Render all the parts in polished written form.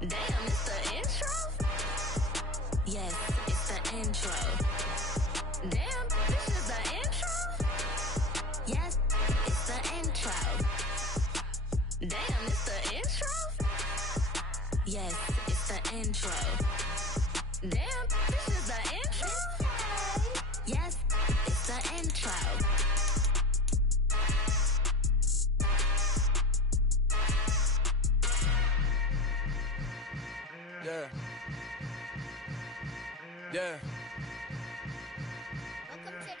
Damn, it's the intro? Yes, it's the intro. Damn, this is the intro? Yes, it's the intro. Damn, it's the intro? Yes, it's the intro. Damn, this is the intro? Yes, it's the intro. Yeah. Yeah. Welcome to the camp.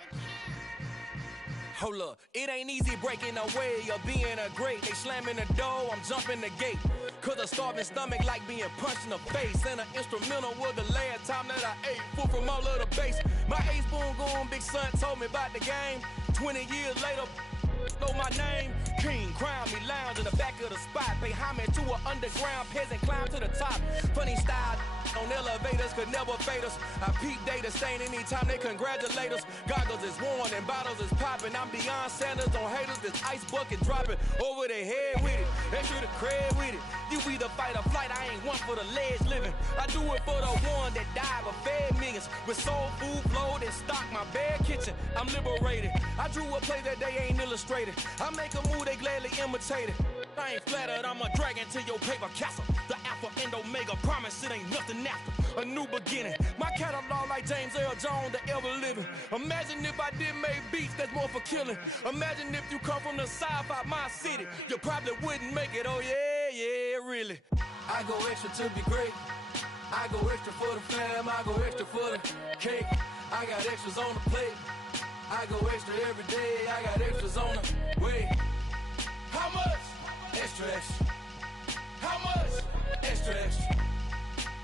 Hold up, it ain't easy breaking away or being a great. They slamming the door, I'm jumping the gate. Cause a starving stomach like being punched in the face. And an instrumental was the last time that I ate. Food from all of the bass. My A-spoon going, big son told me about the game. 20 years later, know my name. King, crown me, lounge in the back of the spot. Pay homage to an underground peasant, climb to the top. Funny style on elevators could never fade us. I peep data stain anytime they congratulate us. Goggles is worn and bottles is popping. I'm beyond Sanders on haters, this ice bucket dropping over their head with it. Extra the cred with it. You either fight or flight, I ain't one for the ledge living. I do it for the one that died but fed millions. With soul food flowed and stocked my bare kitchen. I'm liberated. I drew a play that they ain't illustrated. I make a move, they gladly imitate it. I ain't flattered, I'm a dragon to your paper castle. The Alpha and Omega, promise it ain't nothing after. A new beginning. My catalog like James Earl Jones, the ever living. Imagine if I did make beats that's more for killing. Imagine if you come from the south out my city. You probably wouldn't make it, oh yeah, really. I go extra to be great. I go extra for the fam, I go extra for the cake. I got extras on the plate. I go extra every day, I got extras on the way. How much? Extra, extra. How much? Extra, extra.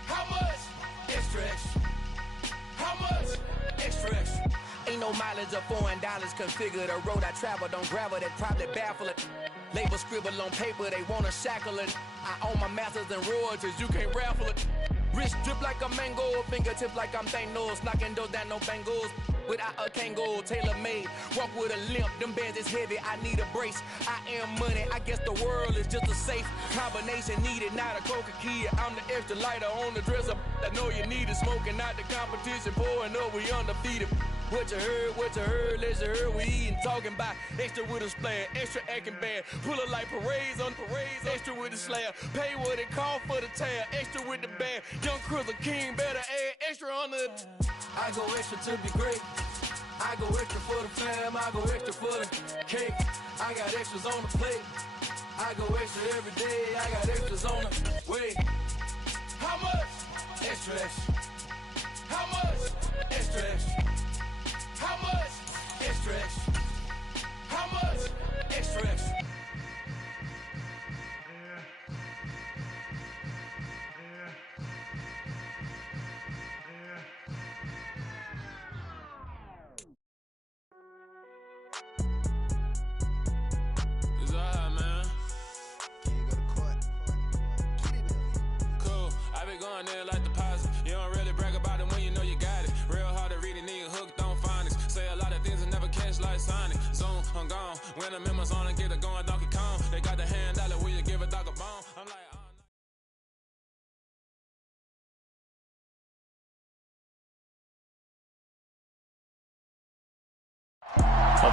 How much? Extra, extra. How much? Extra, extra. Ain't no mileage of $4 configure the road I travel. Don't gravel that probably baffle it. Label scribble on paper, they wanna shackle it. I own my masters and royalties, you can't raffle it. Wrist drip like a mango, fingertips like I'm Thanos, knocking those down no bangles. Without a Kango, tailor-made, walk with a limp, them bands is heavy, I need a brace. I am money, I guess the world is just a safe combination needed, not a coca key. I'm the extra lighter on the dresser, I know you need it, smoking out the competition, pouring up, we undefeated. What you heard, let's you heard, we eating, talking about extra with a splash, extra acting bad, pull it like parades on parades, extra with the slab, pay what it cost for the tab, extra with the bag, young Chris a king, better add extra on the. I go extra to be great. I go extra for the fam, I go extra for the cake. I got extras on the plate. I go extra every day, I got extras on the way. How much? Extra, extra. How much? Extra, extra. How much? Extra, extra. How much? Extra, extra. Going there like deposit. You don't really brag about it when you know you got it. Real hard to read a nigga hooked on phonics. Say a lot of things and never catch like Sonic. Zone, I'm gone. When the members on and get it going Donkey Kong. They got the hand dollar, will you give a dog a bone? I'm like,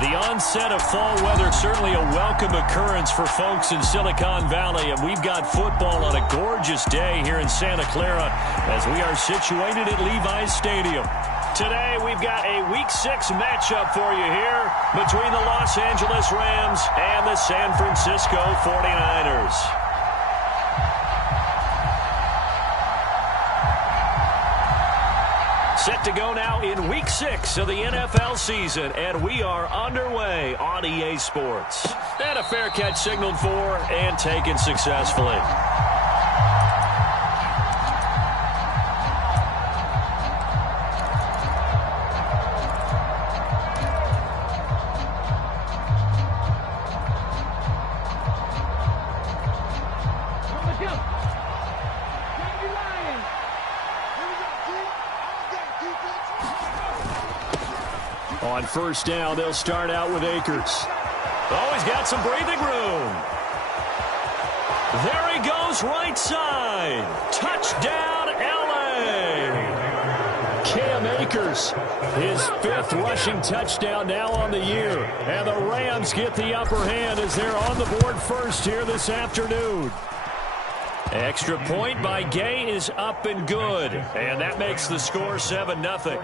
The onset of fall weather, certainly a welcome occurrence for folks in Silicon Valley, and we've got football on a gorgeous day here in Santa Clara as we are situated at Levi's Stadium. Today, we've got a Week 6 matchup for you here between the Los Angeles Rams and the San Francisco 49ers. Set to go now in Week 6 of the NFL season, and we are underway on EA Sports. And a fair catch signaled for and taken successfully. On first down, they'll start out with Akers. Oh, he's got some breathing room. There he goes, right side. Touchdown, L.A. Cam Akers, his 5th rushing touchdown now on the year. And the Rams get the upper hand as they're on the board first here this afternoon. Extra point by Gay is up and good. And that makes the score 7-0.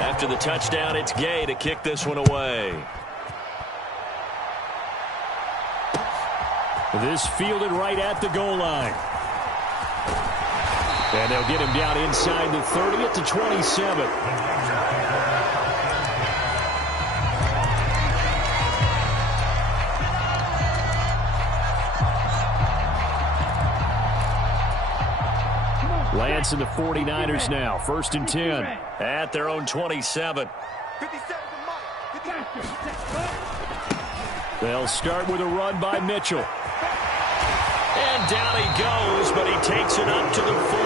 After the touchdown, it's Gay to kick this one away. This fielded right at the goal line. And they'll get him down inside the 30 at the 27. Lance and the 49ers now. 1st and 10 at their own 27. They'll start with a run by Mitchell. And down he goes, but he takes it up to the 40.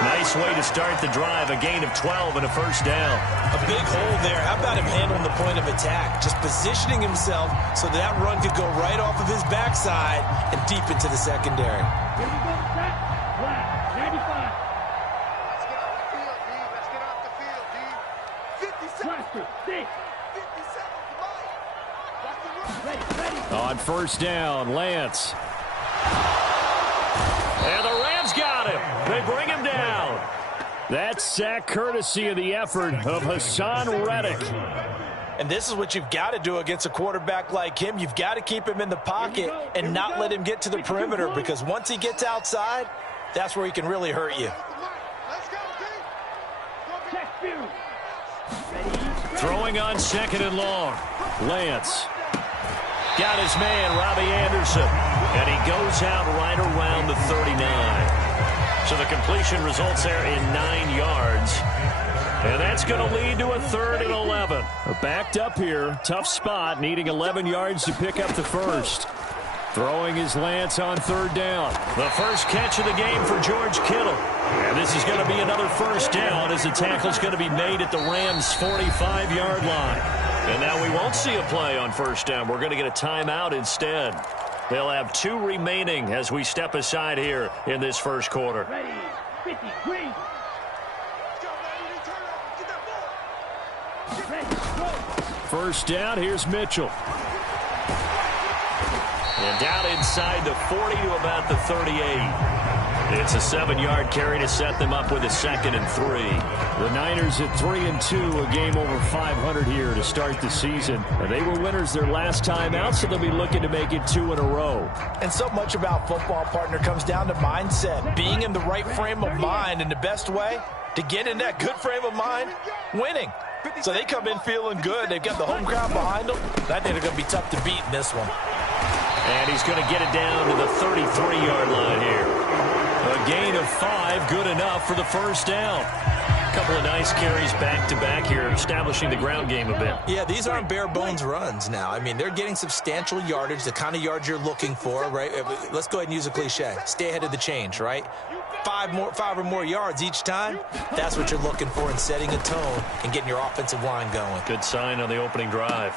Nice way to start the drive. A gain of 12 and a first down. A big hole there. How about him handling the point of attack? Just positioning himself so that run could go right off of his backside and deep into the secondary. On first down, Lance. And the Rams got him. They bring him down. That's sack courtesy of the effort of Hassan Reddick. And this is what you've got to do against a quarterback like him. You've got to keep him in the pocket and not let him get to the perimeter, because once he gets outside, that's where he can really hurt you. Throwing on 2nd and long. Lance. Got his man, Robbie Anderson. And he goes out right around the 39. So the completion results there in 9 yards. And that's going to lead to a 3rd and 11. Backed up here. Tough spot. Needing 11 yards to pick up the first. Throwing his Lance on 3rd down. The first catch of the game for George Kittle. And this is going to be another first down as the tackle's going to be made at the Rams' 45-yard line. And now we won't see a play on first down. We're going to get a timeout instead. They'll have 2 remaining as we step aside here in this first quarter. First down, here's Mitchell. And down inside the 40 to about the 38. It's a 7-yard carry to set them up with a 2nd and 3. The Niners at 3-2, a game over 500 here to start the season. And they were winners their last time out, so they'll be looking to make it 2 in a row. And so much about football, partner, comes down to mindset. Being in the right frame of mind, and the best way to get in that good frame of mind, winning. So they come in feeling good. They've got the home crowd behind them. I think they're going to be tough to beat in this one. And he's going to get it down to the 33-yard line here. A gain of 5, good enough for the first down. A couple of nice carries back-to-back here, establishing the ground game a bit. Yeah, these aren't bare-bones runs now. I mean, they're getting substantial yardage, the kind of yards you're looking for, right? Let's go ahead and use a cliche. Stay ahead of the change, right? 5 or more yards each time, that's what you're looking for in setting a tone and getting your offensive line going. Good sign on the opening drive.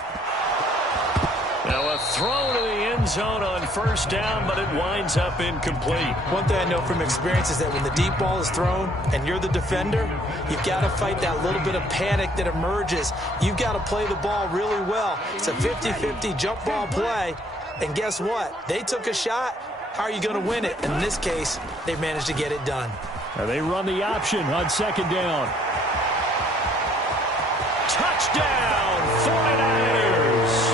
Now a throw to the end zone on first down, but it winds up incomplete. One thing I know from experience is that when the deep ball is thrown and you're the defender, you've got to fight that little bit of panic that emerges. You've got to play the ball really well. It's a 50-50 jump ball play, and guess what? They took a shot. How are you going to win it? In this case, they managed to get it done. Now they run the option on 2nd down. Touchdown, 49ers!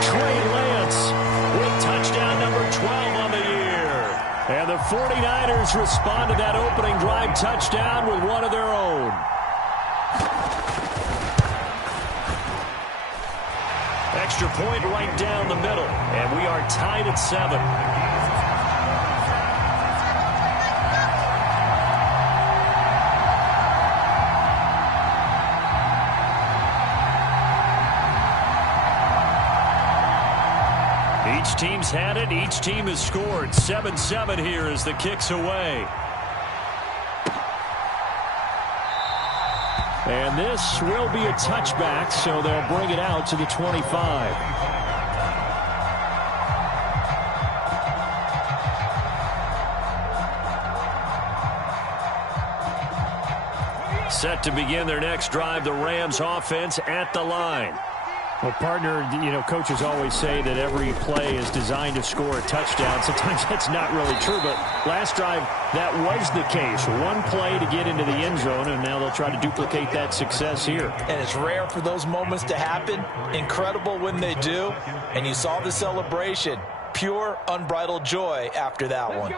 Trey Lance with touchdown number 12 on the year. And the 49ers respond to that opening drive touchdown with one of their own. Extra point right down the middle, and we are tied at 7. Each team's had it. Each team has scored. 7-7 here as the kick's away. And this will be a touchback, so they'll bring it out to the 25. Set to begin their next drive, the Rams offense at the line. Well, partner, coaches always say that every play is designed to score a touchdown. Sometimes that's not really true, but last drive, that was the case. One play to get into the end zone, and now they'll try to duplicate that success here. And it's rare for those moments to happen. Incredible when they do. And you saw the celebration. Pure, unbridled joy after that one.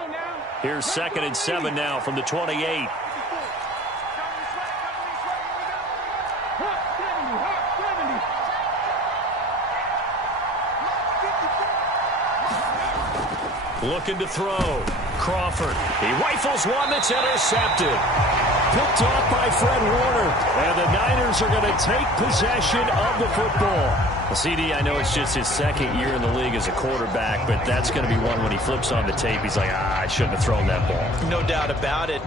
Here's 2nd and 7 now from the 28. Looking to throw. Crawford. He rifles one that's intercepted. Picked off by Fred Warner. And the Niners are going to take possession of the football. Well, CD, I know it's just his 2nd year in the league as a quarterback, but that's going to be one when he flips on the tape. He's like, I shouldn't have thrown that ball. No doubt about it.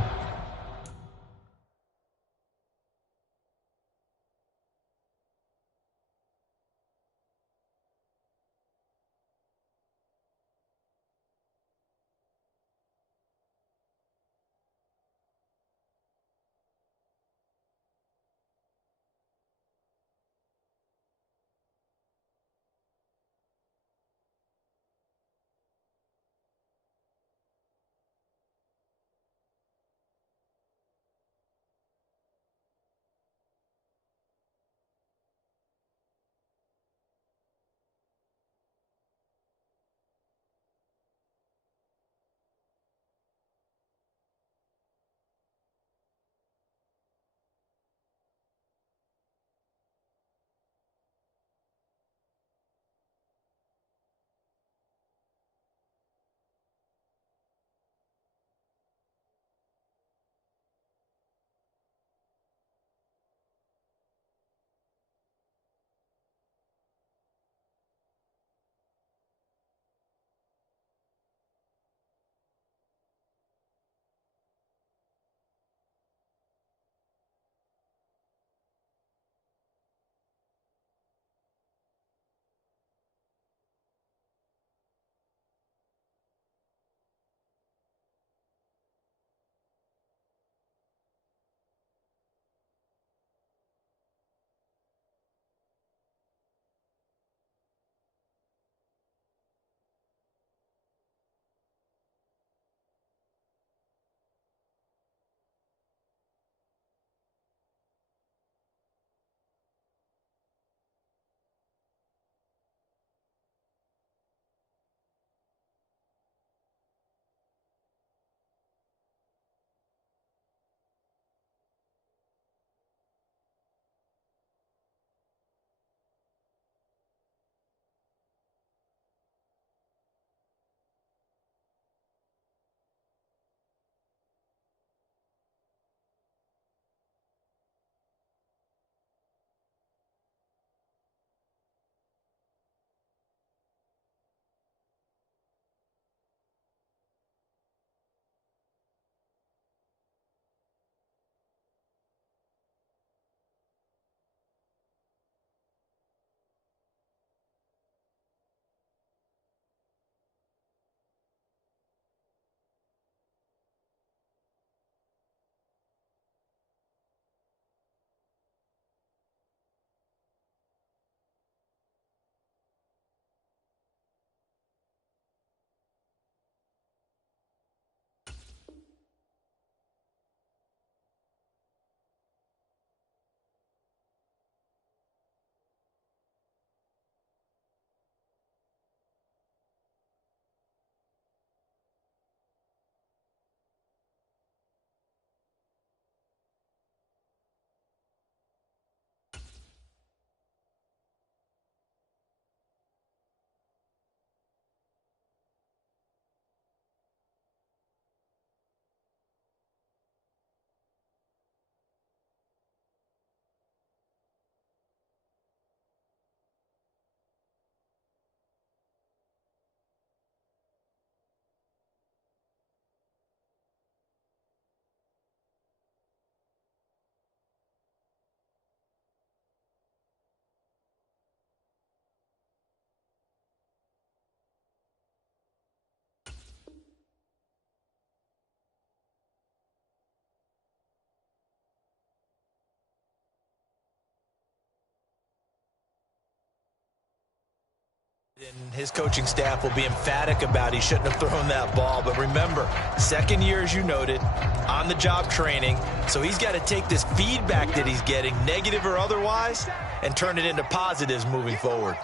And his coaching staff will be emphatic about he shouldn't have thrown that ball. But remember, second year, as you noted, on-the-job training. So he's got to take this feedback that he's getting, negative or otherwise, and turn it into positives moving forward.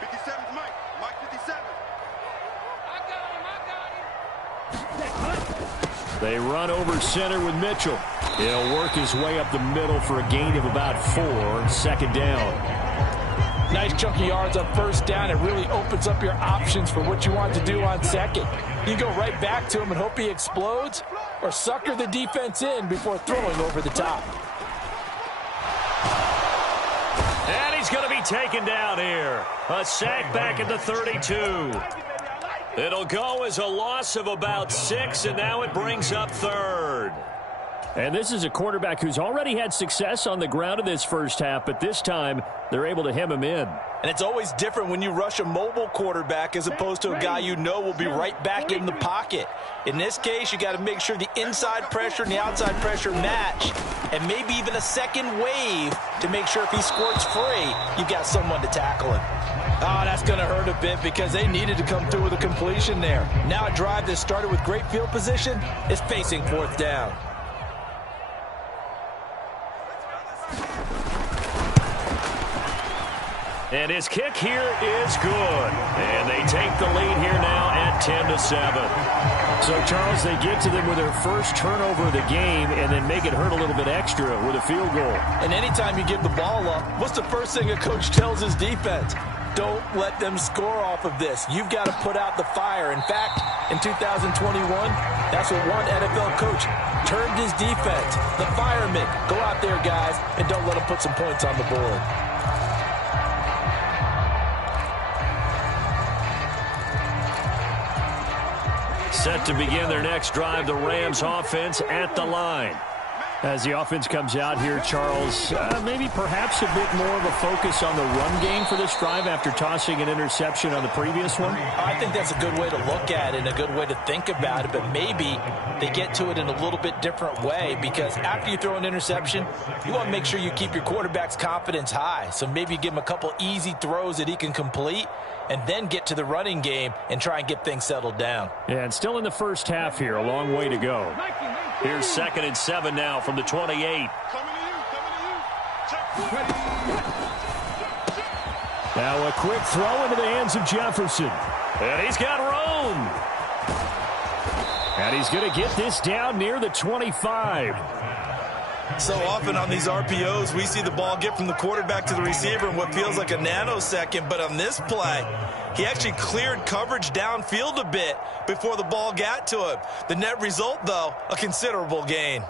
57, Mike 57. They run over center with Mitchell. He'll work his way up the middle for a gain of about 4, second down. Nice chunk of yards on first down. It really opens up your options for what you want to do on second. You go right back to him and hope he explodes, or sucker the defense in before throwing over the top. And he's going to be taken down here. A sack back at the 32. It'll go as a loss of about 6, and now it brings up third. And this is a quarterback who's already had success on the ground in this first half, but this time they're able to hem him in. And it's always different when you rush a mobile quarterback as opposed to a guy you know will be right back in the pocket. In this case, you got to make sure the inside pressure and the outside pressure match, and maybe even a second wave to make sure if he squirts free, you've got someone to tackle him. Oh, that's going to hurt a bit because they needed to come through with a completion there. Now a drive that started with great field position is facing fourth down. And his kick here is good. And they take the lead here now at 10-7. So, Charles, they get to them with their first turnover of the game and then make it hurt a little bit extra with a field goal. And anytime you give the ball up, what's the first thing a coach tells his defense? Don't let them score off of this. You've got to put out the fire. In fact, in 2021, that's what one NFL coach termed his defense. The firemen. Go out there, guys, and don't let them put some points on the board. Set to begin their next drive, the Rams offense at the line. As the offense comes out here, Charles, maybe perhaps a bit more of a focus on the run game for this drive after tossing an interception on the previous one? I think that's a good way to look at it and a good way to think about it, but maybe they get to it in a little bit different way because after you throw an interception, you want to make sure you keep your quarterback's confidence high. So maybe you give him a couple easy throws that he can complete and then get to the running game and try and get things settled down. Yeah, and still in the first half here, a long way to go. Here's 2nd and 7 now from the 28. Now a quick throw into the hands of Jefferson. And he's got room. And he's going to get this down near the 25. So often on these RPOs, we see the ball get from the quarterback to the receiver in what feels like a nanosecond. But on this play, he actually cleared coverage downfield a bit before the ball got to him. The net result, though, a considerable gain.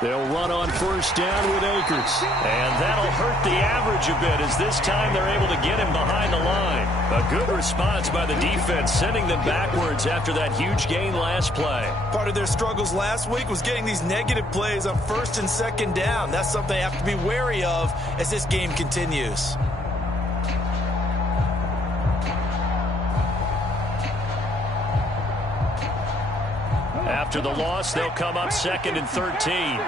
They'll run on first down with Akers. And that'll hurt the average a bit as this time they're able to get him behind the line. A good response by the defense, sending them backwards after that huge gain last play. Part of their struggles last week was getting these negative plays on first and second down. That's something they have to be wary of as this game continues. After the loss, they'll come up 2nd and 13.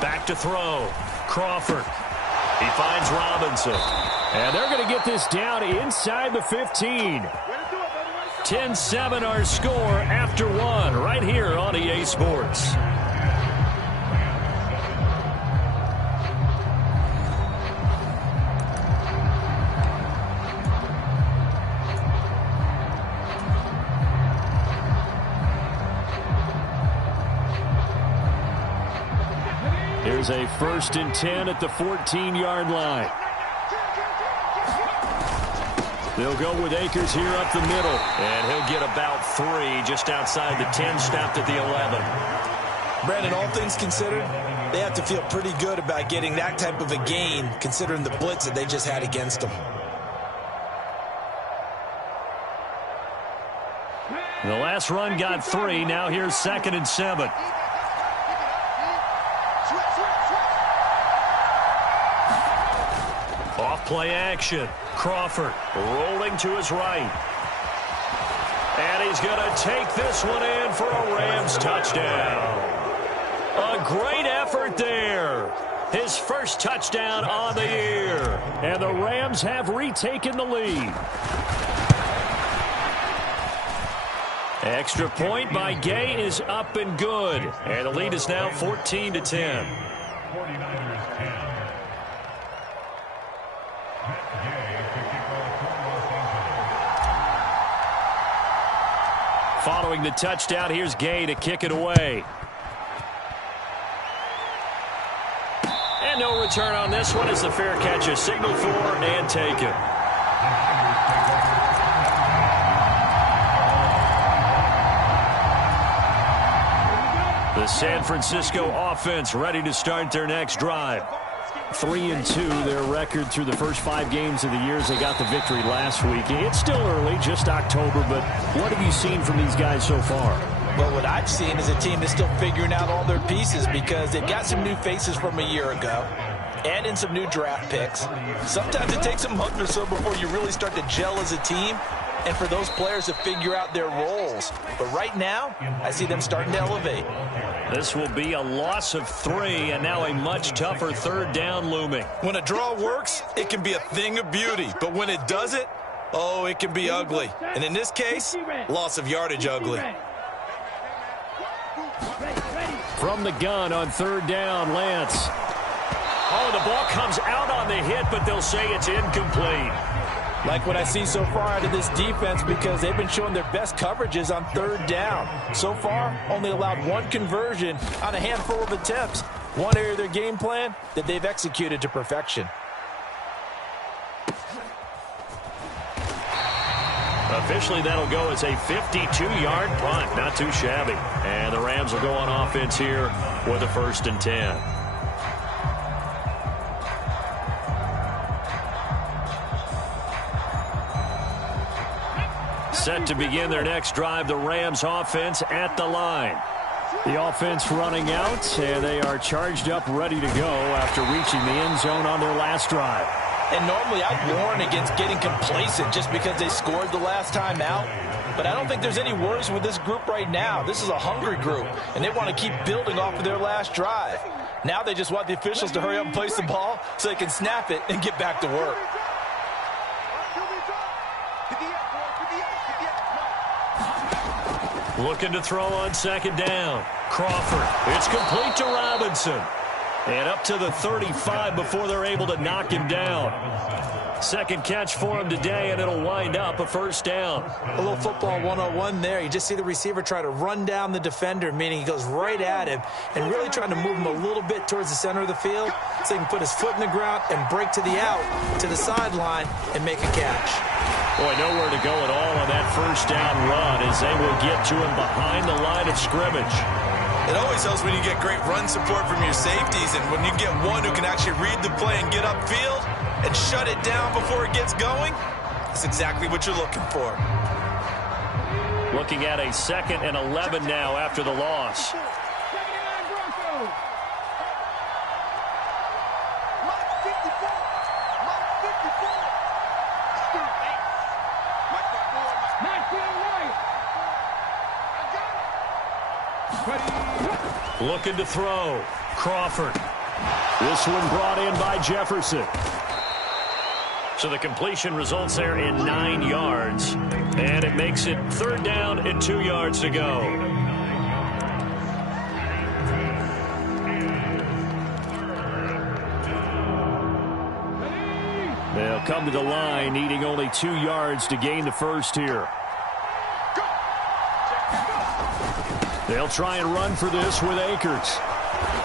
Back to throw. Crawford. He finds Robinson. And they're going to get this down inside the 15. 10-7 our score after one right here on EA Sports. Here's a 1st and 10 at the 14-yard line. They'll go with Akers here up the middle. And he'll get about 3 just outside the 10, stopped at the 11. Brandon, all things considered, they have to feel pretty good about getting that type of a gain considering the blitz that they just had against them. The last run got 3. Now here's 2nd and 7. Off play action. Crawford rolling to his right. And he's going to take this one in for a Rams touchdown. A great effort there. His first touchdown on the year. And the Rams have retaken the lead. Extra point by Gay is up and good. And the lead is now 14-10. Following the touchdown, here's Gay to kick it away. And no return on this one as the fair catch is signaled for and taken. The San Francisco offense ready to start their next drive. 3-2, their record through the first 5 games of the year as they got the victory last week. It's still early, just October, but what have you seen from these guys so far? Well, what I've seen is a team that's still figuring out all their pieces because they've got some new faces from a year ago and in some new draft picks. Sometimes it takes a month or so before you really start to gel as a team and for those players to figure out their roles. But right now, I see them starting to elevate. This will be a loss of 3, and now a much tougher 3rd down looming. When a draw works, it can be a thing of beauty. But when it doesn't, oh, it can be ugly. And in this case, loss of yardage ugly. From the gun on 3rd down, Lance. Oh, the ball comes out on the hit, but they'll say it's incomplete. Like what I see so far out of this defense because they've been showing their best coverages on 3rd down. So far, only allowed 1 conversion on a handful of attempts. One area of their game plan that they've executed to perfection. Officially, that'll go as a 52-yard punt. Not too shabby. And the Rams will go on offense here with a 1st and 10. Set to begin their next drive, the Rams offense at the line. The offense running out, and they are charged up, ready to go after reaching the end zone on their last drive. And normally I'd warn against getting complacent just because they scored the last time out. But I don't think there's any worries with this group right now. This is a hungry group, and they want to keep building off of their last drive. Now they just want the officials to hurry up and place the ball so they can snap it and get back to work. Looking to throw on 2nd down. Crawford. It's complete to Robinson. And up to the 35 before they're able to knock him down. 2nd catch for him today, and it'll wind up a 1st down. A little football 101 there. You just see the receiver try to run down the defender, meaning he goes right at him and really trying to move him a little bit towards the center of the field so he can put his foot in the ground and break to the out, to the sideline, and make a catch. Boy, nowhere to go at all on that 1st down run as they will get to him behind the line of scrimmage. It always helps when you get great run support from your safeties, and when you get one who can actually read the play and get upfield and shut it down before it gets going, that's exactly what you're looking for. Looking at a 2nd and 11 now after the loss. Looking to throw. Crawford. This one brought in by Jefferson. So the completion results there in 9 yards. And it makes it 3rd down and 2 yards to go. They'll come to the line, needing only 2 yards to gain the 1st here. They'll try and run for this with Akers.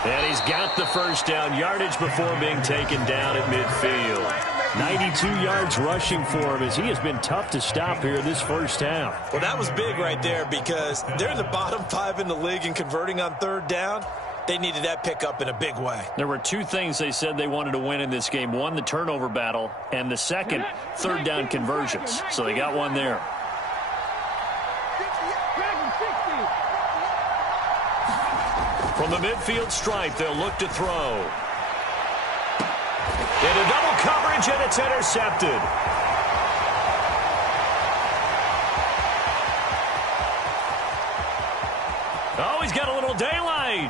And he's got the 1st down yardage before being taken down at midfield. 92 yards rushing for him as he has been tough to stop here this 1st half. Well, that was big right there because they're in the bottom 5 in the league in converting on 3rd down. They needed that pickup in a big way. There were 2 things they said they wanted to win in this game. One, the turnover battle, and the second, 3rd down conversions. So they got one there. From the midfield stripe, they'll look to throw. Into double coverage, and it's intercepted. Oh, he's got a little daylight.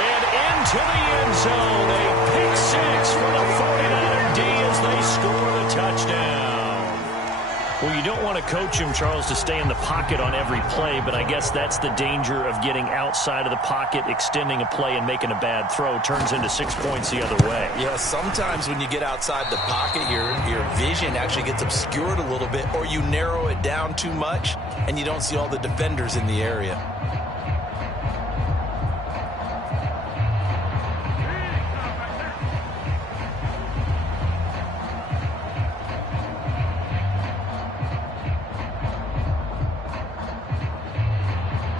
And into the end zone. A pick six for the 49er D as they score the touchdown. Well, you don't want to coach him, Charles, to stay in the pocket on every play, but I guess that's the danger of getting outside of the pocket, extending a play, and making a bad throw. Turns into 6 points the other way. Yeah, sometimes when you get outside the pocket, your vision actually gets obscured a little bit, or you narrow it down too much, and you don't see all the defenders in the area.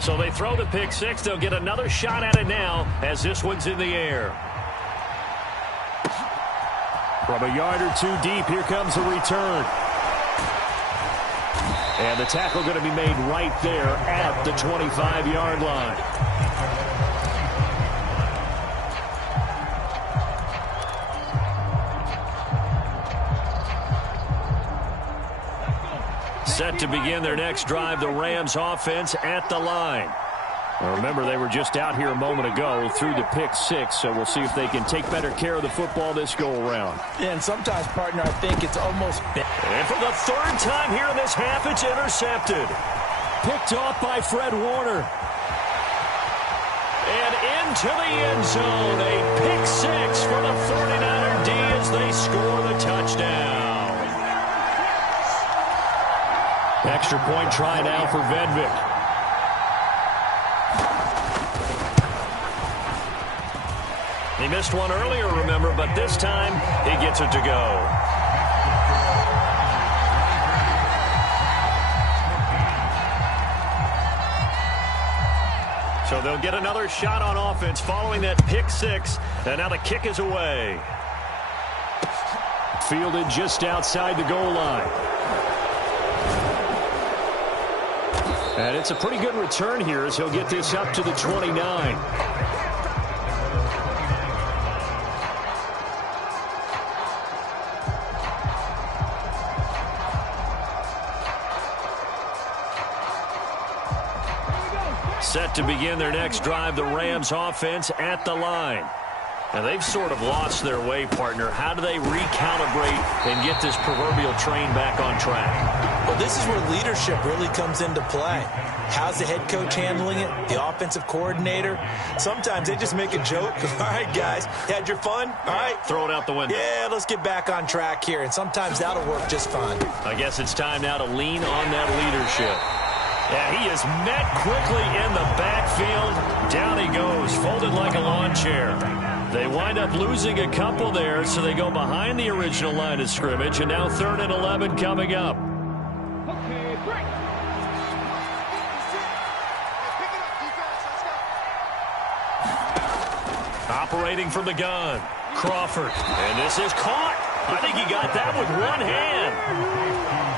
So they throw the pick six. They'll get another shot at it now as this one's in the air. From a yard or two deep, here comes a return. And the tackle going to be made right there at the 25-yard line. Set to begin their next drive, the Rams offense at the line. Now remember, they were just out here a moment ago through the pick six, so we'll see if they can take better care of the football this go-around. Yeah, and sometimes, partner, I think it's almost... And for the third time here in this half, it's intercepted. Picked off by Fred Warner. And into the end zone, a pick six for the 49er D as they score the touchdown. Extra point try now for Vedvik. He missed one earlier, remember, but this time he gets it to go. So they'll get another shot on offense following that pick six, and now the kick is away. Fielded just outside the goal line. And it's a pretty good return here as he'll get this up to the 29. Set to begin their next drive, the Rams offense at the line. Now, they've sort of lost their way, partner. How do they recalibrate and get this proverbial train back on track? Well, this is where leadership really comes into play. How's the head coach handling it? The offensive coordinator? Sometimes they just make a joke. All right, guys, had your fun? All right. Throw it out the window. Yeah, let's get back on track here. And sometimes that'll work just fine. I guess it's time now to lean on that leadership. Yeah, he is met quickly in the backfield. Down he goes, folded like a lawn chair. They wind up losing a couple there, so they go behind the original line of scrimmage, and now 3rd and 11 coming up. Okay, break. Operating from the gun, Crawford. And this is caught. I think he got that with one hand.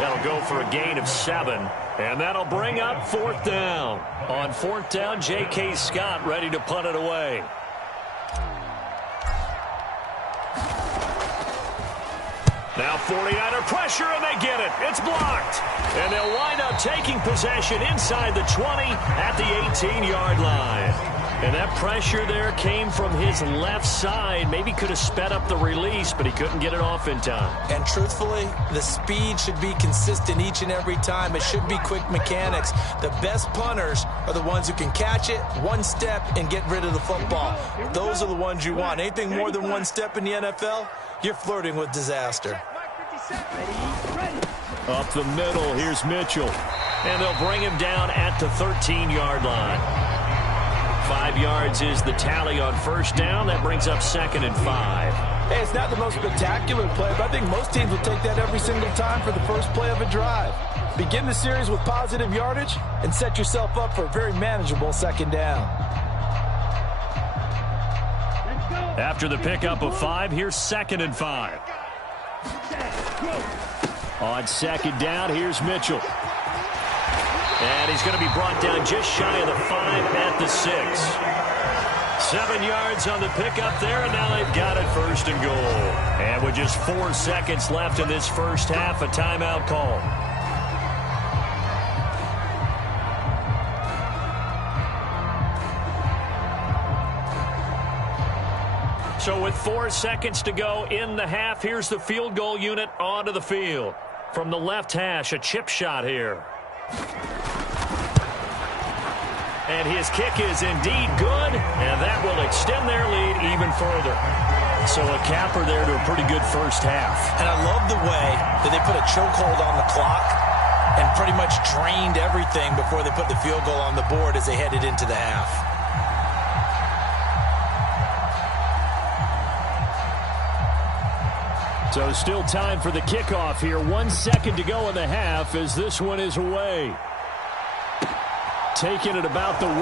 That'll go for a gain of 7. And that'll bring up 4th down. On 4th down, J.K. Scott ready to punt it away. Now 49er pressure, and they get it. It's blocked. And they'll wind up taking possession inside the 20 at the 18-yard line. And that pressure there came from his left side. Maybe could have sped up the release, but he couldn't get it off in time. And truthfully, the speed should be consistent each and every time. It should be quick mechanics. The best punters are the ones who can catch it, one step, and get rid of the football. Those are the ones you want. Anything more than one step in the NFL, you're flirting with disaster. Up the middle, here's Mitchell. And they'll bring him down at the 13-yard line. 5 yards is the tally on 1st down. That brings up 2nd and 5. Hey, it's not the most spectacular play, but I think most teams will take that every single time for the first play of a drive. Begin the series with positive yardage and set yourself up for a very manageable 2nd down. After the pickup of 5, here's 2nd and 5. On 2nd down, here's Mitchell. And he's going to be brought down just shy of the 5 at the 6. 7 yards on the pickup there, and now they've got it 1st and goal. And with just 4 seconds left in this first half, a timeout call. So with 4 seconds to go in the half, here's the field goal unit onto the field. From the left hash, a chip shot here. And his kick is indeed good, and that will extend their lead even further. So a capper there to a pretty good first half. And I love the way that they put a chokehold on the clock and pretty much drained everything before they put the field goal on the board as they headed into the half. So still time for the kickoff here. 1 second to go in the half as this one is away. Taking it about the 1.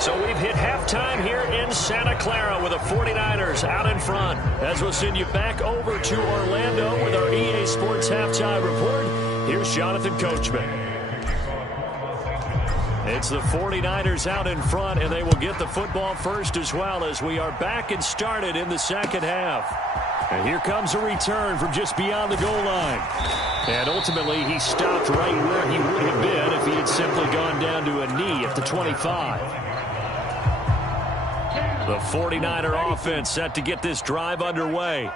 So we've hit halftime here in Santa Clara with the 49ers out in front. As we'll send you back over to Orlando with our EA Sports Halftime Report. Here's Jonathan Coachman. It's the 49ers out in front, and they will get the football first as well as we are back and started in the second half. And here comes a return from just beyond the goal line. And ultimately, he stopped right where he would have been if he had simply gone down to a knee at the 25. The 49er offense set to get this drive underway.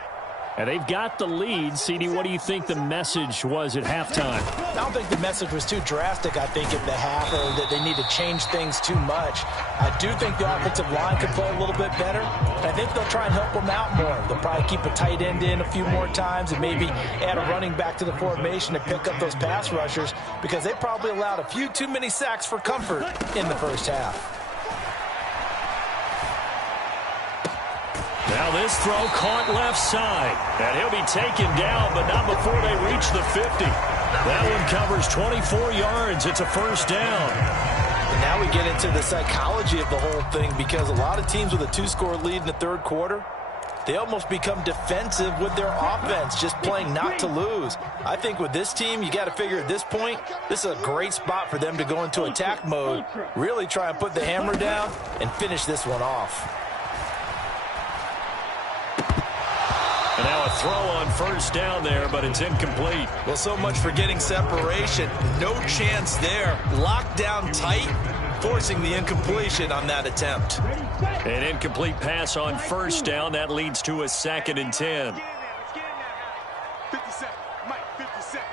And they've got the lead. CD, what do you think the message was at halftime? I don't think the message was too drastic, I think, at the half, or that they need to change things too much. I do think the offensive line could play a little bit better. I think they'll try and help them out more. They'll probably keep a tight end in a few more times and maybe add a running back to the formation to pick up those pass rushers, because they probably allowed a few too many sacks for comfort in the first half. Now this throw caught left side. And he'll be taken down, but not before they reach the 50. That one covers 24 yards. It's a first down. And now we get into the psychology of the whole thing, because a lot of teams with a 2-score lead in the third quarter, they almost become defensive with their offense, just playing not to lose. I think with this team, you got to figure at this point, this is a great spot for them to go into attack mode, really try and put the hammer down and finish this one off. And now a throw on first down there, but it's incomplete. Well, so much for getting separation. No chance there. Locked down tight, forcing the incompletion on that attempt. An incomplete pass on first down. That leads to a 2nd and 10. 57, Mike, 57.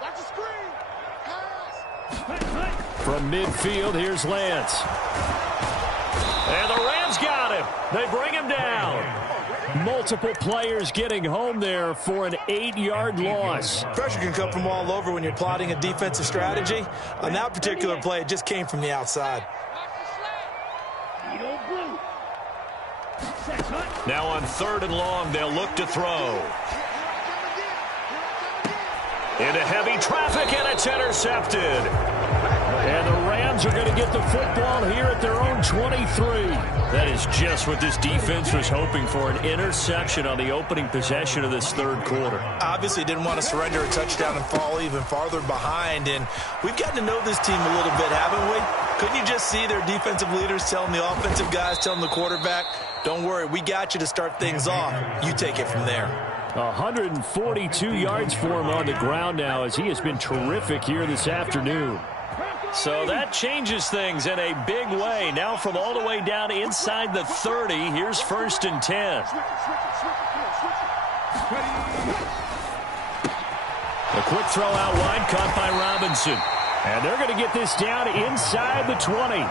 Watch the screen. Pass. From midfield, here's Lance. And the Rams got him. They bring him down. Multiple players getting home there for an 8-yard loss. Pressure can come from all over when you're plotting a defensive strategy. On that particular play, it just came from the outside. Now on 3rd and long, they'll look to throw. Into heavy traffic, and it's intercepted. And the Rams are going to get the football here at their own 23. That is just what this defense was hoping for, an interception on the opening possession of this third quarter. Obviously didn't want to surrender a touchdown and fall even farther behind. And we've gotten to know this team a little bit, haven't we? Couldn't you just see their defensive leaders telling the offensive guys, telling the quarterback, don't worry, we got you to start things off. You take it from there. 142 yards for him on the ground now, as he has been terrific here this afternoon. So that changes things in a big way. Now from all the way down inside the 30, here's 1st and 10. A quick throw out wide, caught by Robinson. And they're going to get this down inside the 20.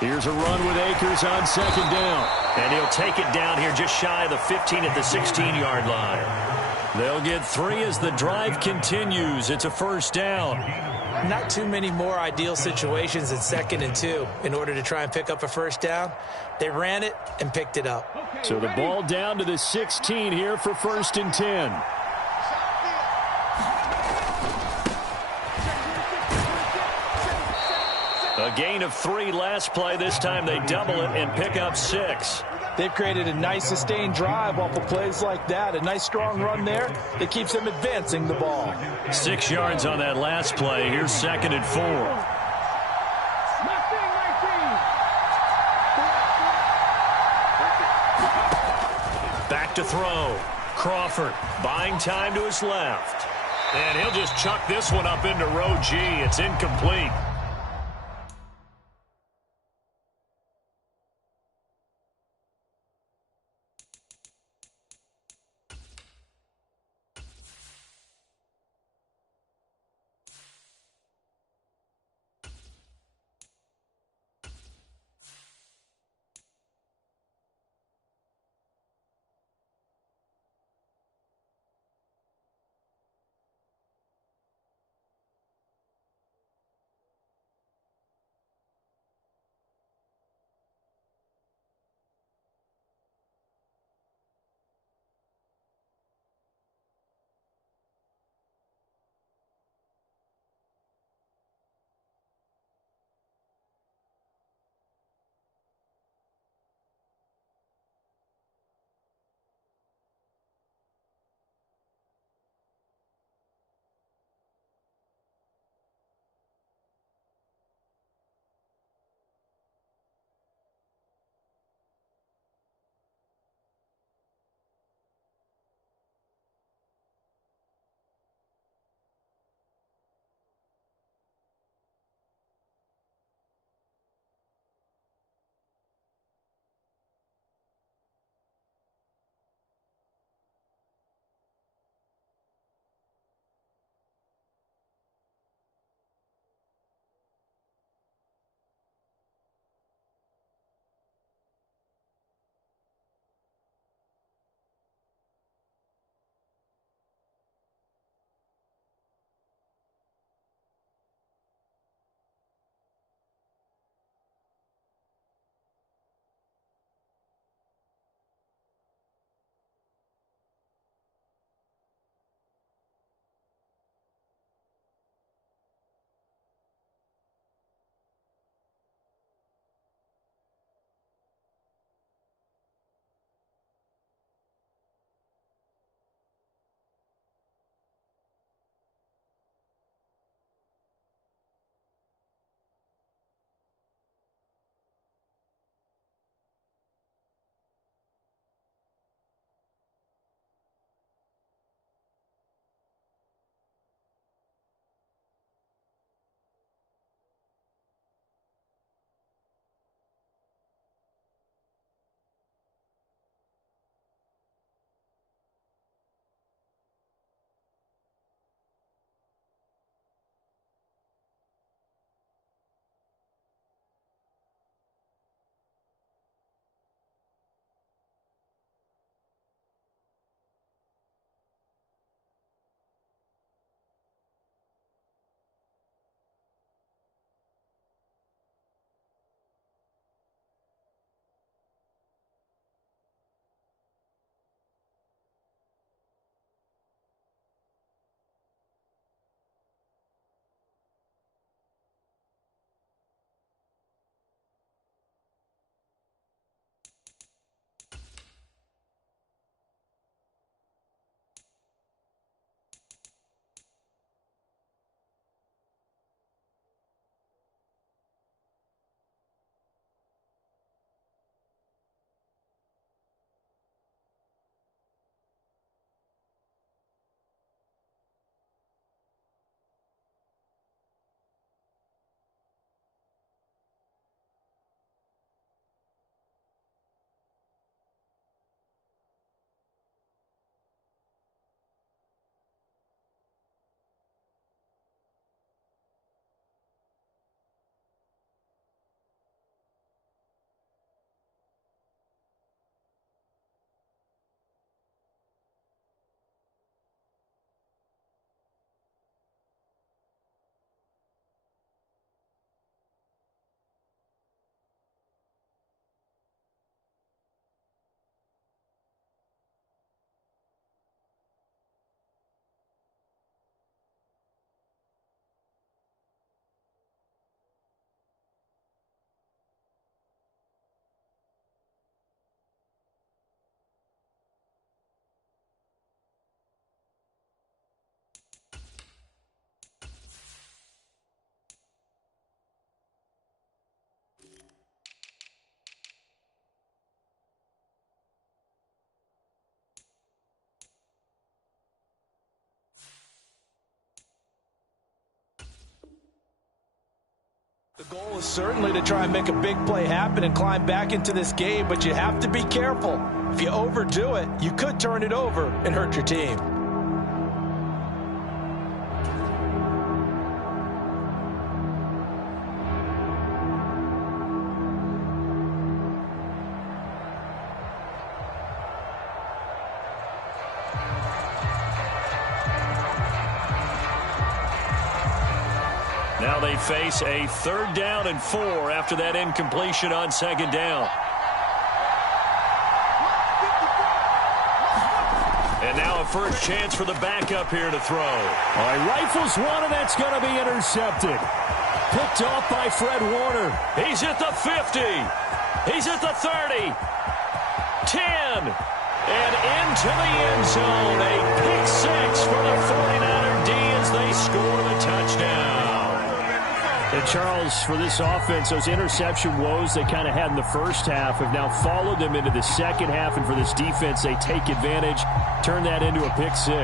Here's a run with Akers on 2nd down. And he'll take it down here just shy of the 15 at the 16-yard line. They'll get 3 as the drive continues. It's a first down. Not too many more ideal situations in 2nd and 2 in order to try and pick up a first down. They ran it and picked it up. So the ball down to the 16 here for 1st and 10. A gain of 3 last play. This time they double it and pick up 6. They've created a nice sustained drive off of plays like that. A nice strong run there that keeps them advancing the ball. 6 yards on that last play. Here's 2nd and 4. Back to throw. Crawford buying time to his left. And he'll just chuck this one up into row G. It's incomplete. The goal is certainly to try and make a big play happen and climb back into this game, but you have to be careful. If you overdo it, you could turn it over and hurt your team. Now they face a 3rd down and 4 after that incompletion on 2nd down. And now a first chance for the backup here to throw. All right, rifles one, and that's going to be intercepted. Picked off by Fred Warner. He's at the 50. He's at the 30. 10. And into the end zone. A pick 6 for the 49er D as they score the touchdown. And Charles, for this offense, those interception woes they kind of had in the first half have now followed them into the second half. And for this defense, they take advantage, turn that into a pick 6.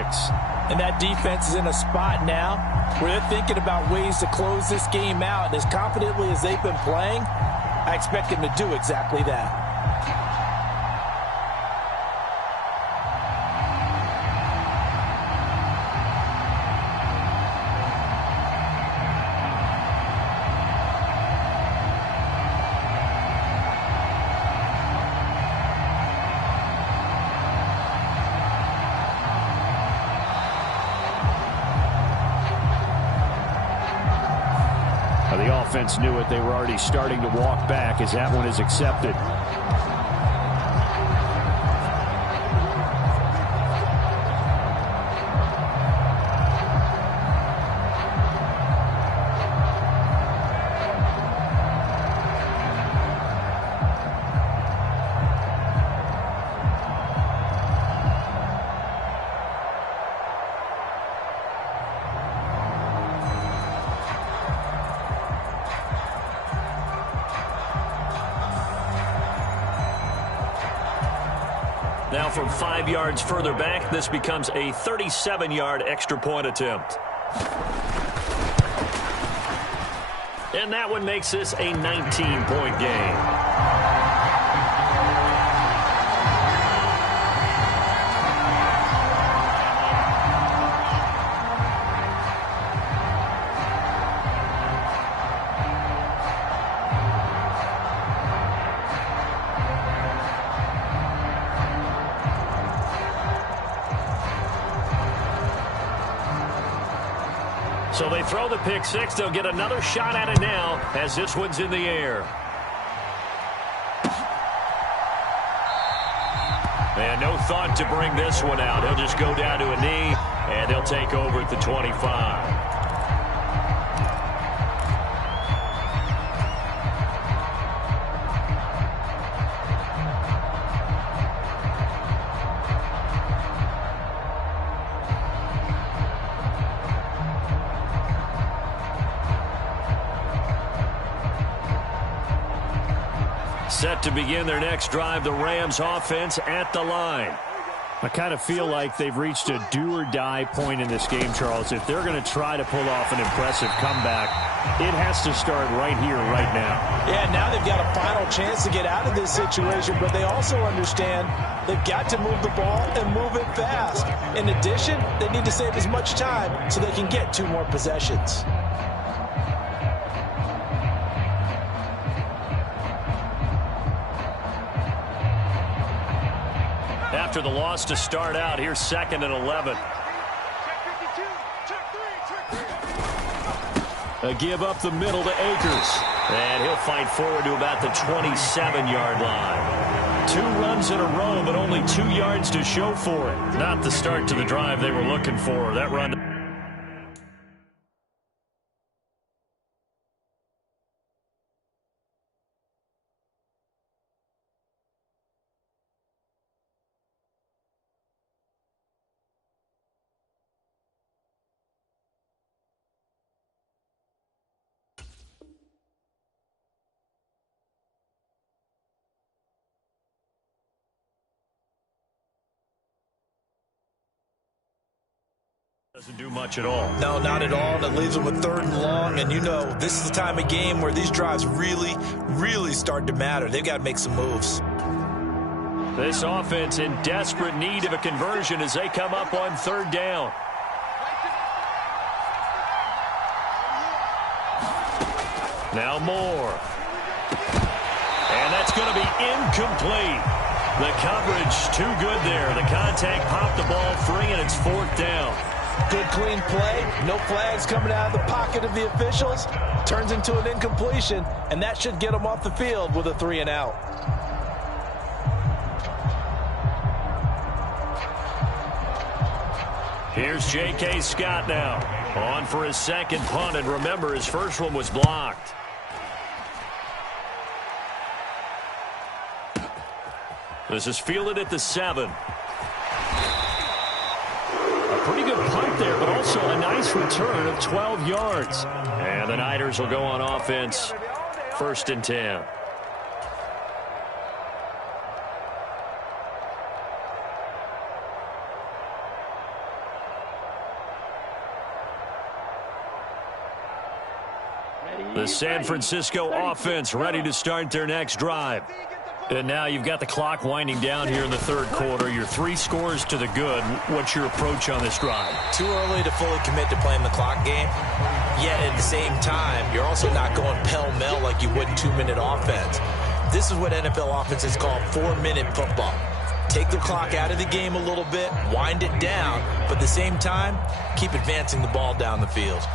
And that defense is in a spot now where they're thinking about ways to close this game out. And as confidently as they've been playing, I expect them to do exactly that. The offense knew it. They were already starting to walk back as that one is accepted. Now from 5 yards further back, this becomes a 37-yard extra point attempt. And that one makes this a 19-point game. So they throw the pick 6. They'll get another shot at it now as this one's in the air. And no thought to bring this one out. He'll just go down to a knee, and they'll take over at the 25. Set to begin their next drive, the Rams offense at the line. I kind of feel like they've reached a do-or-die point in this game, Charles. If they're going to try to pull off an impressive comeback, it has to start right here, right now. Yeah, now they've got a final chance to get out of this situation, but they also understand they've got to move the ball and move it fast. In addition, they need to save as much time so they can get 2 more possessions. After the loss to start out, here's 2nd and 11. A give up the middle to Akers. And he'll fight forward to about the 27-yard line. 2 runs in a row, but only 2 yards to show for it. Not the start to the drive they were looking for. That run. Doesn't do much at all. No, not at all. And it leaves them with 3rd and long. And you know, this is the time of game where these drives really, really start to matter. They've got to make some moves. This offense in desperate need of a conversion as they come up on 3rd down. Now Moore. And that's going to be incomplete. The coverage too good there. The contact popped the ball free, and it's 4th down. Good, clean play. No flags coming out of the pocket of the officials. Turns into an incompletion, and that should get them off the field with a 3 and out. Here's J.K. Scott now. On for his 2nd punt, and remember, his first one was blocked. This is fielded at the 7. A pretty good punt there, but also a nice return of 12 yards. And the Niners will go on offense. 1st and 10. The San Francisco offense ready to start their next drive. And now you've got the clock winding down here in the 3rd quarter. You're 3 scores to the good. What's your approach on this drive? Too early to fully commit to playing the clock game. Yet at the same time, you're also not going pell-mell like you would in 2-minute offense. This is what NFL offenses call 4-minute football. Take the clock out of the game a little bit, wind it down, but at the same time, keep advancing the ball down the field.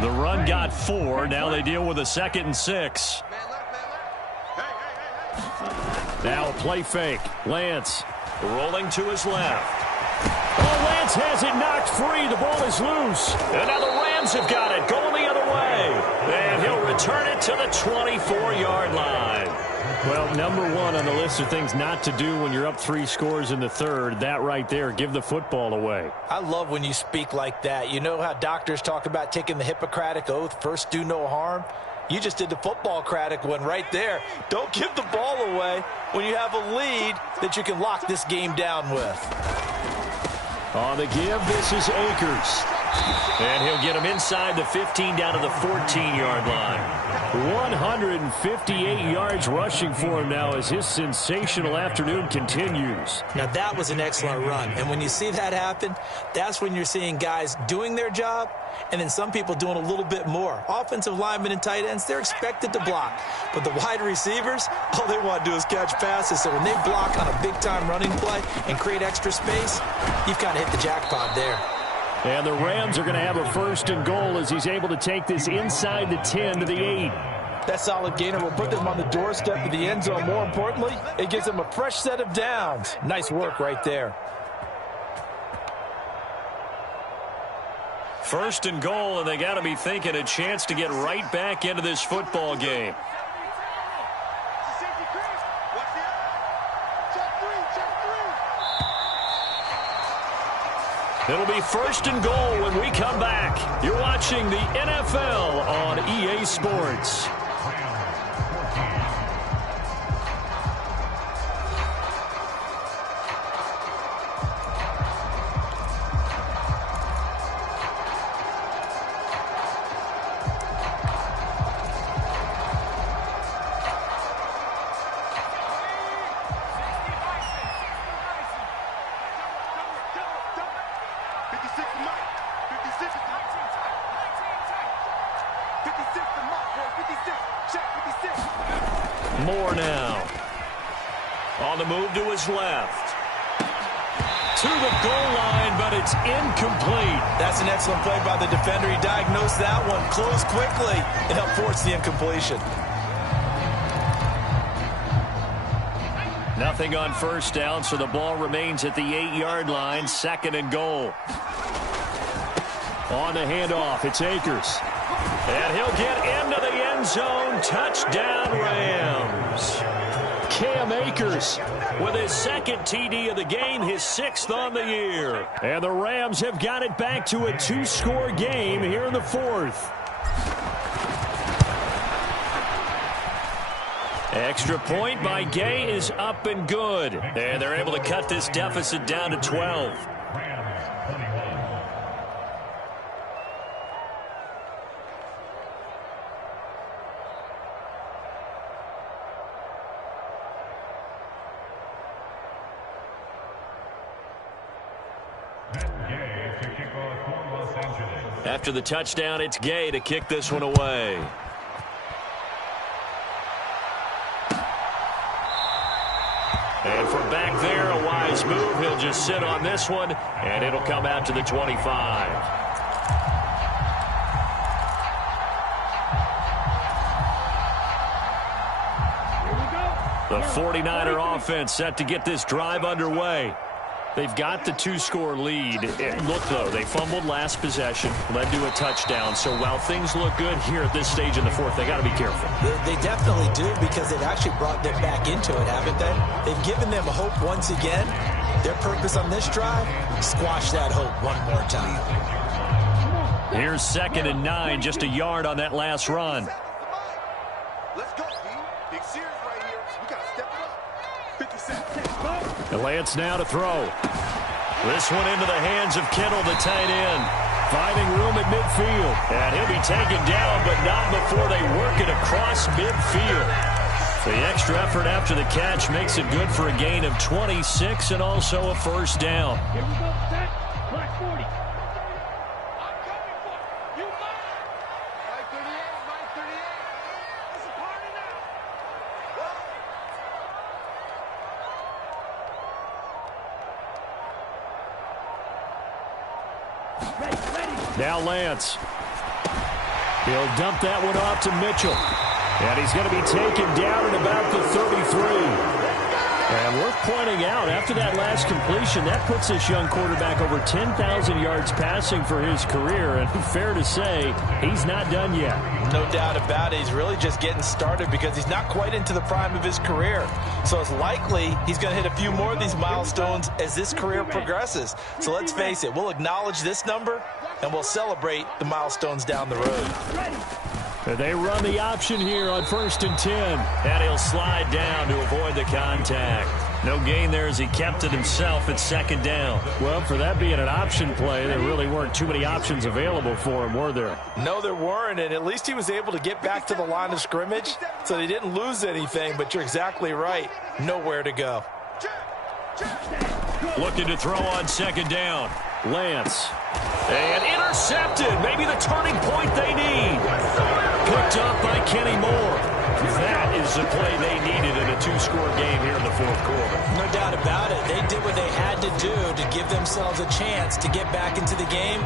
The run got 4. Now they deal with a 2nd and 6. Now a play fake. Lance rolling to his left. Oh, Lance has it knocked free. The ball is loose. And now the Rams have got it going the other way. And he'll return it to the 24-yard line. Well, number 1 on the list of things not to do when you're up 3 scores in the 3rd, that right there, give the football away. I love when you speak like that. You know how doctors talk about taking the Hippocratic Oath, first do no harm? You just did the football-cratic one right there. Don't give the ball away when you have a lead that you can lock this game down with. On the give, this is Akers. And he'll get him inside the 15 down to the 14-yard line. 158 yards rushing for him now as his sensational afternoon continues. Now that was an excellent run. And when you see that happen, that's when you're seeing guys doing their job and then some people doing a little bit more. Offensive linemen and tight ends, they're expected to block. But the wide receivers, all they want to do is catch passes. So when they block on a big-time running play and create extra space, you've kind of hit the jackpot there. And the Rams are going to have a 1st and goal as he's able to take this inside the 10 to the 8. That solid gainer will put them on the doorstep of the end zone. More importantly, it gives them a fresh set of downs. Nice work right there. 1st and goal, and they got to be thinking a chance to get right back into this football game. It'll be 1st and goal when we come back. You're watching the NFL on EA Sports. Moore now. On the move to his left. To the goal line, but it's incomplete. That's an excellent play by the defender. He diagnosed that one, closed quickly, and helped force the incompletion. Nothing on 1st down, so the ball remains at the 8-yard line. 2nd and goal. On the handoff, it's Akers. And he'll get into the end zone. Touchdown, Rams. Cam Akers with his 2nd TD of the game, his 6th on the year. And the Rams have got it back to a 2-score game here in the 4th. Extra point by Gay is up and good. And they're able to cut this deficit down to 12. After the touchdown, it's Gay to kick this one away. And from back there, a wise move. He'll just sit on this one, and it'll come out to the 25. The 49er offense set to get this drive underway. They've got the 2-score lead. Look, though, they fumbled last possession, led to a touchdown. So while things look good here at this stage in the fourth, they got to be careful. They definitely do, because they've actually brought them back into it, haven't they? They've given them hope once again. Their purpose on this drive, squash that hope one more time. Here's 2nd and 9, just a yard on that last run. Let's go, D. Big series right here. We got to step it up. 50 seconds. And Lance now to throw. This one into the hands of Kittle, the tight end. Finding room at midfield. And he'll be taken down, but not before they work it across midfield. The extra effort after the catch makes it good for a gain of 26 and also a first down. Here we go. Set. Black 40. Now Lance. He'll dump that one off to Mitchell. And he's going to be taken down at about the 33. And worth pointing out, after that last completion, that puts this young quarterback over 10,000 yards passing for his career. And fair to say, he's not done yet. No doubt about it. He's really just getting started because he's not quite into the prime of his career. So it's likely he's going to hit a few more of these milestones as this career progresses. So let's face it, we'll acknowledge this number and we'll celebrate the milestones down the road. They run the option here on 1st and 10. And he'll slide down to avoid the contact. No gain there as he kept it himself at 2nd down. Well, for that being an option play, there really weren't too many options available for him, were there? No, there weren't, and at least he was able to get back to the line of scrimmage, so they didn't lose anything, but you're exactly right. Nowhere to go. Looking to throw on 2nd down. Lance. And intercepted. Maybe the turning point they need. Picked up by Kenny Moore. That is the play they needed in a 2-score game here in the 4th quarter. No doubt about it. They did what they had to do to give themselves a chance to get back into the game.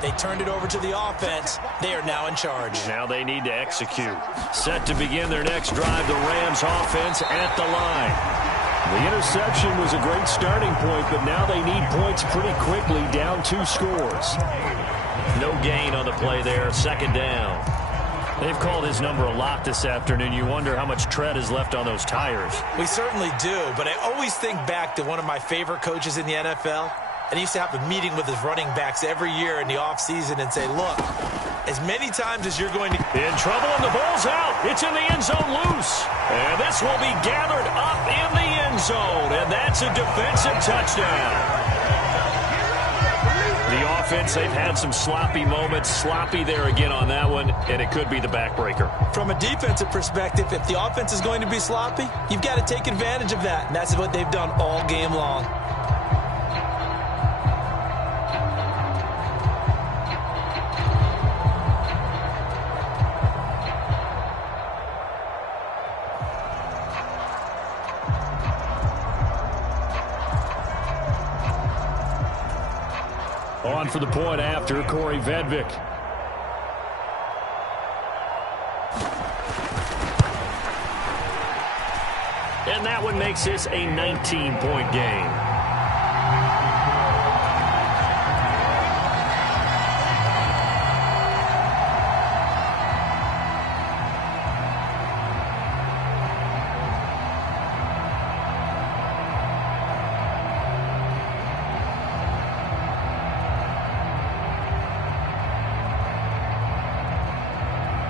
They turned it over to the offense. They are now in charge. Now they need to execute. Set to begin their next drive, the Rams offense at the line. The interception was a great starting point, but now they need points pretty quickly, down 2 scores. No gain on the play there, 2nd down. They've called his number a lot this afternoon. You wonder how much tread is left on those tires. We certainly do, but I always think back to one of my favorite coaches in the NFL. And he used to have a meeting with his running backs every year in the offseason and say, look, as many times as you're going to... In trouble, and the ball's out. It's in the end zone loose. And this will be gathered up in the end zone. And that's a defensive touchdown. The offense, they've had some sloppy moments. Sloppy there again on that one, and it could be the backbreaker. From a defensive perspective, if the offense is going to be sloppy, you've got to take advantage of that. And that's what they've done all game long. On for the point after, Corey Vedvik. And that one makes this a 19-point game.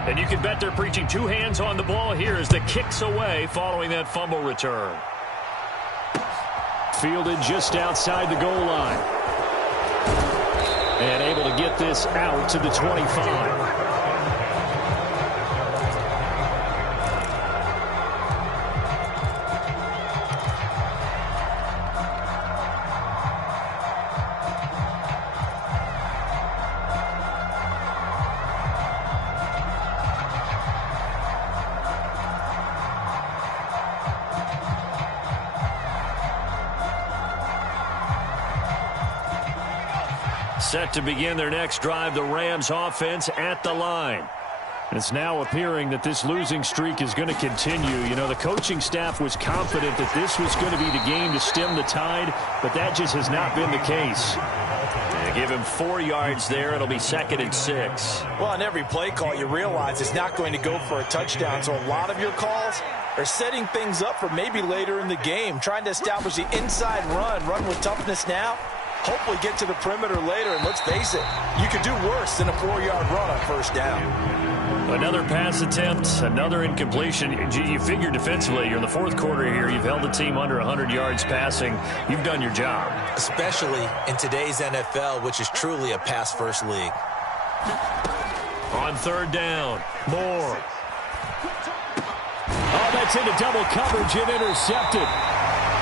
And you can bet they're preaching two hands on the ball here as the kick's away following that fumble return. Fielded just outside the goal line. And able to get this out to the 25. Set to begin their next drive, the Rams offense at the line. It's now appearing that this losing streak is going to continue. You know, the coaching staff was confident that this was going to be the game to stem the tide, but that just has not been the case. They give him 4 yards there. It'll be 2nd and 6. Well, on every play call, you realize it's not going to go for a touchdown, so a lot of your calls are setting things up for maybe later in the game, trying to establish the inside run with toughness now. Hopefully get to the perimeter later, and let's face it, you could do worse than a 4-yard run on first down. Another pass attempt, another incompletion. You figure defensively, you're in the fourth quarter here. You've held the team under 100 yards passing. You've done your job. Especially in today's NFL, which is truly a pass-first league. On 3rd down, Moore. Oh, that's into double coverage and intercepted.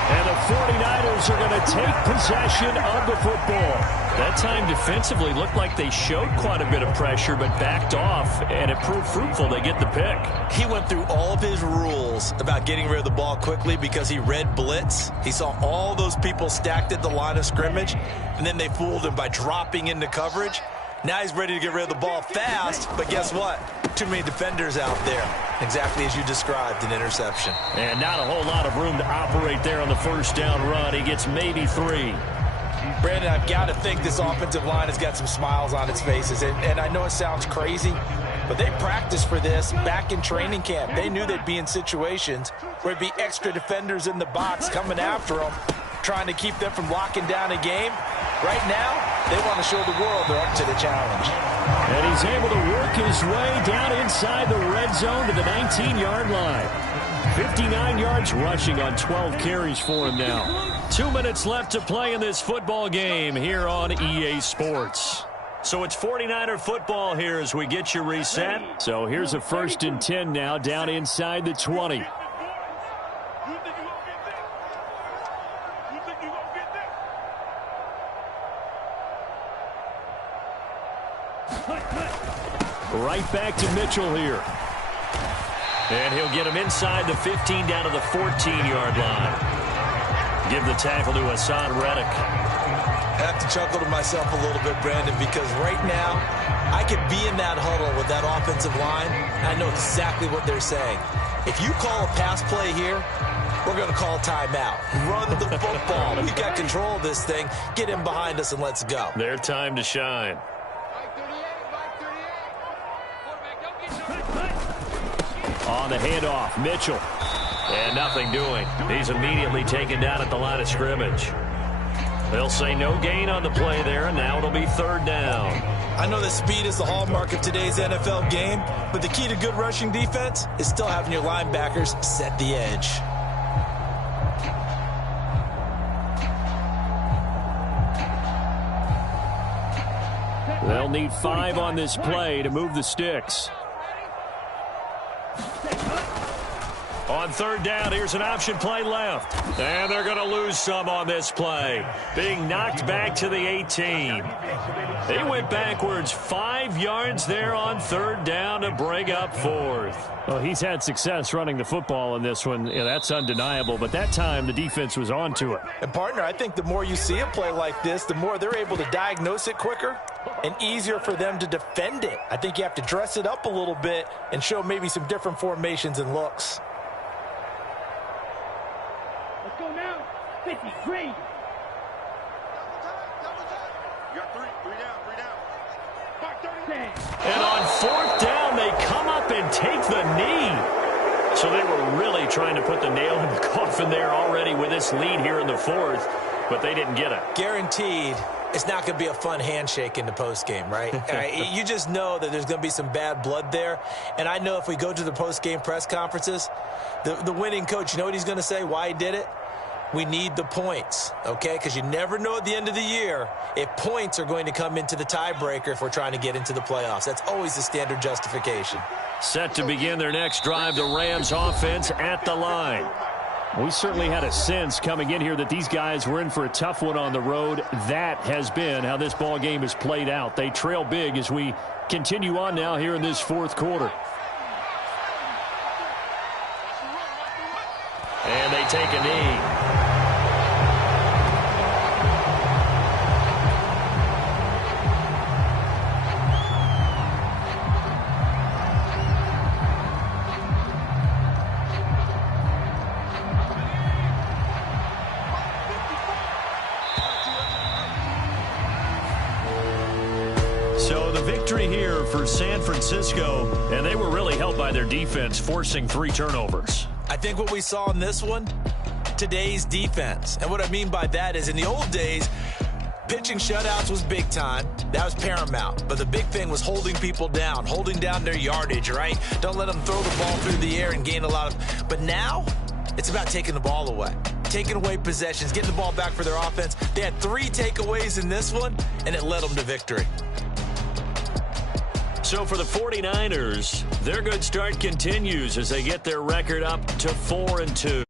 And the 49ers are going to take possession of the football. That time defensively looked like they showed quite a bit of pressure but backed off, and it proved fruitful. They get the pick. He went through all of his rules about getting rid of the ball quickly because he read blitz. He saw all those people stacked at the line of scrimmage, and then they fooled him by dropping into coverage. Now he's ready to get rid of the ball fast, but guess what? Too many defenders out there. Exactly as you described, an interception. And not a whole lot of room to operate there on the first down run. He gets maybe 3. Brandon, I've got to think this offensive line has got some smiles on its faces. And I know it sounds crazy, but they practiced for this back in training camp. They knew they'd be in situations where there'd be extra defenders in the box coming after them, trying to keep them from locking down a game. Right now, they want to show the world they're up to the challenge. And he's able to work his way down inside the red zone to the 19-yard line. 59 yards rushing on 12 carries for him now. 2 minutes left to play in this football game here on EA Sports. So it's 49er football here as we get you reset. So here's a 1st and 10 now down inside the 20. Right back to Mitchell here. And he'll get him inside the 15 down to the 14-yard line. Give the tackle to Hassan Reddick. I have to chuckle to myself a little bit, Brandon, because right now I could be in that huddle with that offensive line. I know exactly what they're saying. If you call a pass play here, we're going to call timeout. Run the football. We've got control of this thing. Get in behind us and let's go. Their time to shine. On the handoff, Mitchell. And nothing doing. He's immediately taken down at the line of scrimmage. They'll say no gain on the play there, and now it'll be 3rd down. I know that speed is the hallmark of today's NFL game, but the key to good rushing defense is still having your linebackers set the edge. They'll need 5 on this play to move the sticks. On 3rd down, here's an option play left. And they're going to lose some on this play. Being knocked back to the 18. They went backwards 5 yards there on 3rd down to bring up 4th. Well, he's had success running the football in this one. Yeah, that's undeniable. But that time, the defense was onto it. And, partner, I think the more you see a play like this, the more they're able to diagnose it quicker and easier for them to defend it. I think you have to dress it up a little bit and show maybe some different formations and looks. Let's go now. 53. You got 3 down. Back 30. And on 4th down, they come up and take the knee. So they were really trying to put the nail in the coffin there already with this lead here in the 4th, but they didn't get it. Guaranteed it's not going to be a fun handshake in the postgame, right? You just know that there's going to be some bad blood there. And I know if we go to the postgame press conferences, the winning coach, you know what he's going to say, why he did it? We need the points, okay? Because you never know at the end of the year if points are going to come into the tiebreaker if we're trying to get into the playoffs. That's always the standard justification. Set to begin their next drive, the Rams offense at the line. We certainly had a sense coming in here that these guys were in for a tough one on the road. That has been how this ball game has played out. They trail big as we continue on now here in this fourth quarter. And they take a knee. So the victory here for San Francisco, and they were really helped by their defense, forcing 3 turnovers. I think what we saw in this one, today's defense. And what I mean by that is in the old days, pitching shutouts was big time. That was paramount. But the big thing was holding people down, holding down their yardage, right? Don't let them throw the ball through the air and gain a lot of... But now, it's about taking the ball away. Taking away possessions, getting the ball back for their offense. They had 3 takeaways in this one, and it led them to victory. So for the 49ers, their good start continues as they get their record up to 4-2.